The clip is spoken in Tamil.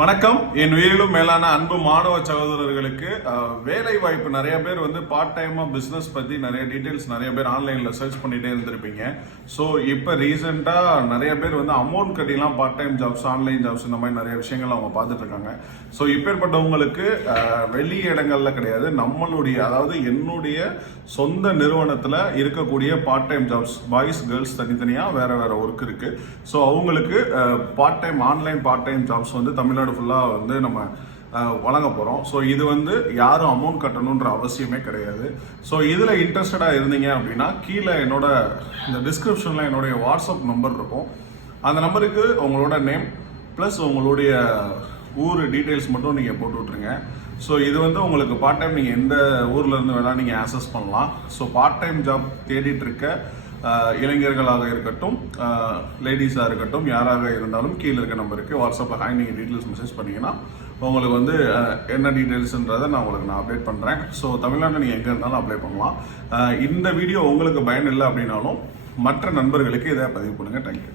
வணக்கம். என் உயிரிலும் மேலான அன்பு மாணவ சகோதரர்களுக்கு வேலை வாய்ப்பு நிறைய பேர் வந்து பார்ட் டைமா பிசினஸ் பத்தி நிறைய டீடைல்ஸ் நிறைய பேர் ஆன்லைன்ல சர்ச் பண்ணிட்டே இருந்திருப்பீங்க. ஸோ இப்போ ரீசெண்டா நிறைய பேர் வந்து அமௌண்ட் கட்டிலாம் part time jobs online jobs இந்த மாதிரி நிறைய விஷயங்கள் அவங்க பார்த்துட்டு இருக்காங்க. ஸோ இப்பேற்பட்டவங்களுக்கு வெளி இடங்கள்ல கிடையாது, நம்மளுடைய அதாவது என்னுடைய சொந்த நிறுவனத்துல இருக்கக்கூடிய part time jobs boys girls தனித்தனியா வேற வேற ஒர்க் இருக்கு. ஸோ அவங்களுக்கு part time online part time jobs வந்து தமிழ்நாடு ஃபுல்லாக வந்து நம்ம வழங்க போகிறோம். ஸோ இது வந்து யாரும் அமௌண்ட் கட்டணுன்ற அவசியமே கிடையாது. ஸோ இதில் இன்ட்ரெஸ்டடாக இருந்தீங்க அப்படின்னா கீழே என்னோட இந்த டிஸ்கிரிப்ஷனில் என்னுடைய வாட்ஸ்அப் நம்பர் இருக்கும். அந்த நம்பருக்கு உங்களோட நேம் ப்ளஸ் உங்களுடைய ஊர் டீட்டெயில்ஸ் மட்டும் நீங்கள் போட்டு விட்ருங்க. ஸோ இது வந்து உங்களுக்கு பார்ட் டைம் நீங்கள் எந்த ஊரில் இருந்து வேணால் நீங்கள் ஆக்சஸ் பண்ணலாம். ஸோ பார்ட் டைம் ஜாப் தேடிட்டு இருக்க இளைஞர்களாக இருக்கட்டும், லேடிஸாக இருக்கட்டும், யாராக இருந்தாலும் கீழே இருக்க நம்பருக்கு வாட்ஸ்அப்பில் ஹாய் நீங்கள் டீட்டெயில்ஸ் மெசேஜ் பண்ணிங்கன்னா உங்களுக்கு வந்து என்ன டீட்டெயில்ஸ்ன்றதை நான் அப்டேட் பண்ணுறேன். ஸோ தமிழ்நாட்டில் நீங்கள் எங்கே இருந்தாலும் அப்ளை பண்ணலாம். இந்த வீடியோ உங்களுக்கு பயன் இல்லை அப்படின்னாலும் மற்ற நண்பர்களுக்கு இதை பதிவு பண்ணுங்கள். தேங்க்யூ.